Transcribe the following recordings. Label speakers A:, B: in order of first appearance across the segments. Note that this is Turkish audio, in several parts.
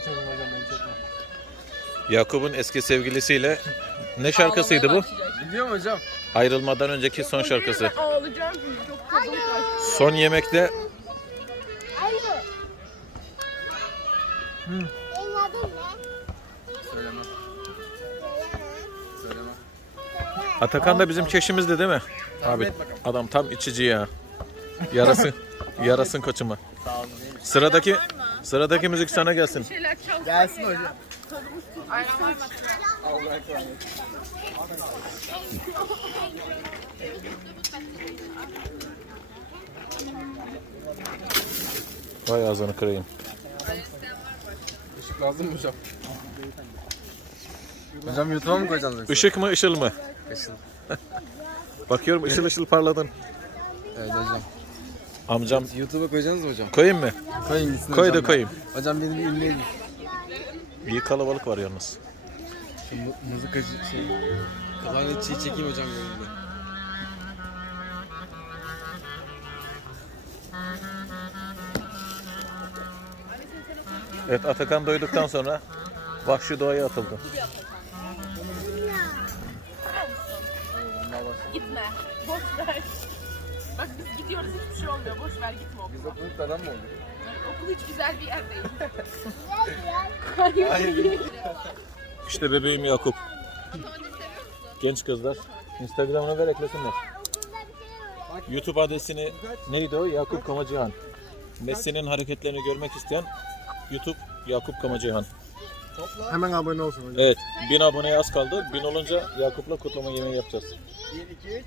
A: açalım hocam ben çekmem.
B: Yakup'un eski sevgilisiyle ne şarkısıydı bu?
A: Biliyor musun hocam?
B: Ayrılmadan önceki son şarkısı.
C: Ağlayacağım çok.
B: Son yemekte
D: Alo. Benim adım ne?
A: Söylemem. Söylemem.
B: Atakan da bizim keşimizdi değil mi? Abi
A: et bakalım.
B: adam tam içici ya. Yarasın. Yarasın koçuma.
A: Sağ olun.
B: Sıradaki sıradaki müzik sana gelsin.
A: Gelsin
C: ya.
A: hocam.
B: Vay ağzını kırayım.
A: Işık lazım mı hocam? Hocam YouTube'a mı koyacaksınız?
B: Işık mı ışıl mı?
A: Işıl.
B: Bakıyorum ışıl ışıl parladın.
A: Evet hocam.
B: Amcam
A: YouTube'a koyacaksınız mı hocam?
B: koyayım mı?
A: Koyun gitsin
B: Koy
A: hocam.
B: da koyayım.
A: Hocam benim bir ünlüyüm.
B: İyi kalabalık var yalnız.
A: Şu mu- mızıkacı şey. Kafayla çiğ çekeyim hocam gönlümde.
B: Evet Atakan doyduktan sonra vahşi doğaya atıldı.
C: Gitme. Boş ver. Bak biz gidiyoruz hiçbir şey olmuyor. Boş ver gitme okula.
A: Biz okulun adam mı olduk?
C: Okul hiç güzel bir yer değil.
A: Hayır.
B: İşte bebeğim Yakup. Genç kızlar. Instagram'ına ver eklesinler. YouTube adresini neydi o? Yakup Kamacıhan. Messi'nin hareketlerini görmek isteyen YouTube Yakup Kamacıhan.
A: Hemen abone olsun hocam.
B: Evet, 1000 aboneye az kaldı. 1000 olunca Yakup'la kutlama yemeği yapacağız.
A: 1, 2, 3.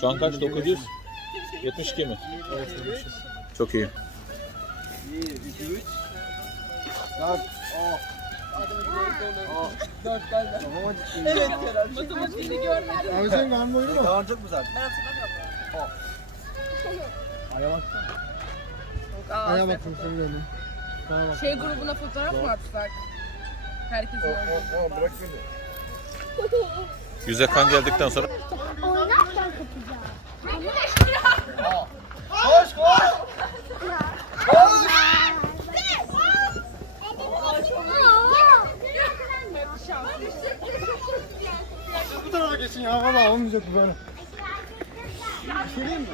B: Şu an kaç? 900? 72 mi? Çok iyi.
A: 1, 2, 3. 4. 4 geldi. Tamam acıktım. Evet.
C: Matematiğini görmedim.
A: Senin karnın doydu mu? Tamam çok güzel.
C: Ben hatırlamıyorum.
A: Aya bak.
C: Aa,
A: Aya bak sen. Bana bak.
C: Şey grubuna fotoğraf mı atsak? Herkesin olduğu.
A: oh, bırak beni.
B: Yüze kan geldikten sonra
A: Bu tarafa geçin ya valla olmayacak bu böyle. Bir mi?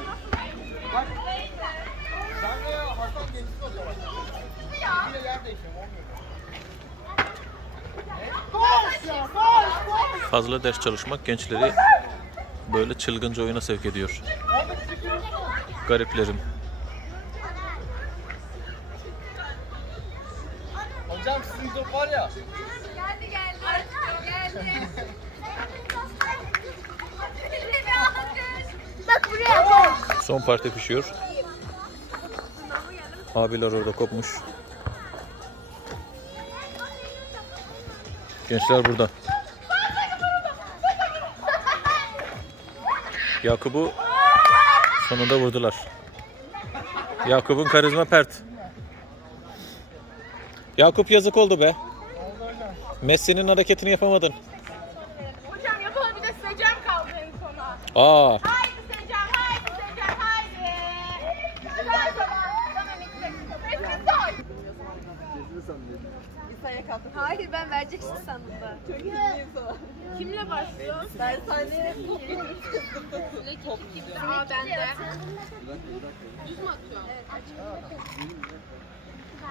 B: Fazla ders çalışmak gençleri böyle çılgınca oyuna sevk ediyor. Gariplerim.
A: Hocam sizin top var ya.
D: Geldi geldi. Geldi. Bak buraya bak.
B: Son parti pişiyor. Abiler orada kopmuş. Gençler burada. Yakup'u sonunda vurdular. Yakup'un karizma pert. Yakup yazık oldu be. Messi'nin hareketini yapamadın.
C: Hocam yapalım bir de Secem kaldı en sona.
B: Aa,
C: Haydi Secem, haydi Secem, haydi. Güzel zaman. Tamam, iki dakika.
E: Hayır ben vereceksin sandım da. Çok iyiyim sana.
C: Kimle başlıyor?
E: Ben sahneye top getirdim.
C: Top gibi. Aa ben de.
E: Düz mü atıyorsun?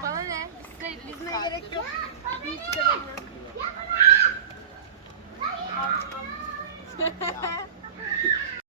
E: Bana ne? Biz de yüzmeye gerek yok. Bir iki de benimle.